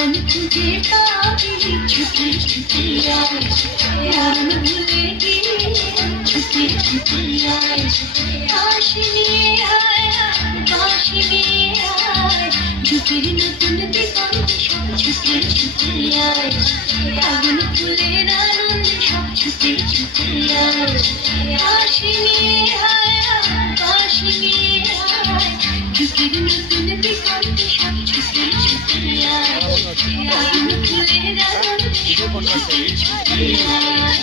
জীবন খুঁজে পাবি ছুটে ছুটে আয় মরণ ভুলে গিয়ে ছুটে ছুটে আয় হাসি নিয়ে আয় বাঁশি নিয়ে আয় যুগের নতুন দিগন্তে সব ছুটে ছুটে আয় আগুন ফুলের আনন্দে সব ছুটে ছুটে আয় হাসি নিয়ে আয় বাঁশি নিয়ে আয় যুগের নতুন দিগন্তে সব ছুটে ছুটে আয় আগুন ফুলের আনন্দে সব ছুটে ছুটে আয়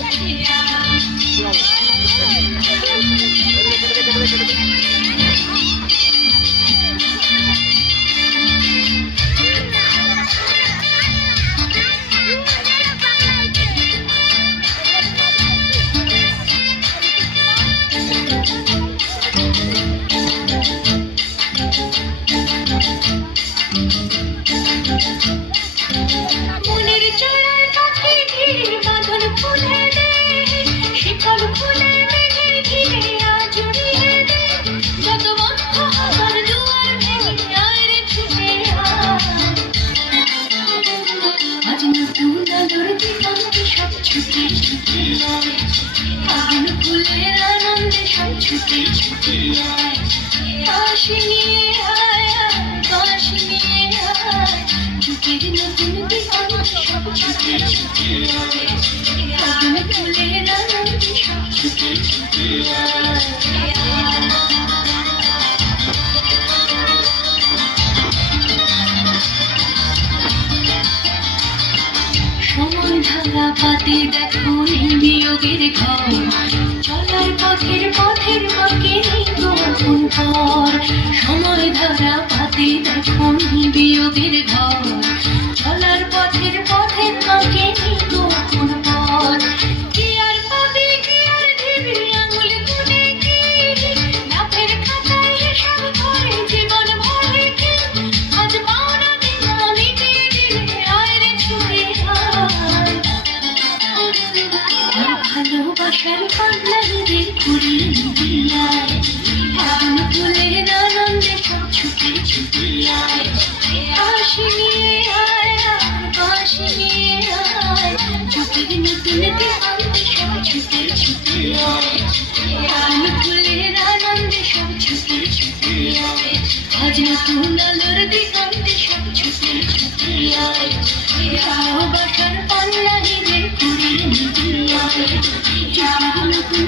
মনের চড়ায় পাখি ঘির বাঁধন খুলে দে শিকল খুলে মেঘে ঘিরে আজ উড়িয়ে দে যত বন্ধ আমার দুয়ার ভেঙে আয় রে ছুটে আজ নতুন আলোর দিগন্তে সব ছুটে ছুটে আয় আগুন ফুলের আনন্দে সব ছুটে ছুটে আয় হাসি নিয়ে আয় বাঁশি নিয়ে আয় যুগের নতুন দিগন্তে সব ছুটে ছুটে আয় আগুন ফুলের আনন্দে সব ছুটে ছুটে আয় সময় ধারা পাতে দেখো এই বিয়োগের ঘর চলার পথের বাঁকে গোপন ঘর সময় ধারা পাতে দেখো এই বিয়োগের ঘর চলার পথের বাঁকে গোপন ঘর কি আর পাবি কি আর দিবি আঙুল গুনে কি লাফের খাতায় হিসাব ধরে জীবন ভরে কি আজ পাওনা দিনা মিটিয়ে দিলে আয় রে ছুটে আয় ভালোবাসার পান্নারে ঘুরিয়ে নিয়ে আয় আগুন ফুলের আনন্দে সব ছুটে ছুটে আয় হাসি নিয়ে আয় বাঁশি নিয়ে আয় যুগের নতুন দিগন্তে সব ছুটে ছুটে আয় আগুন ফুলের আনন্দে সব ছুটে ছুটে আয় আজ নতুন আলোর দিগন্তে সব ছুটে ছুটে আয় ভালোবাসার পান্নারে ঘুরিয়ে নিয়ে আয় যুগের নতুন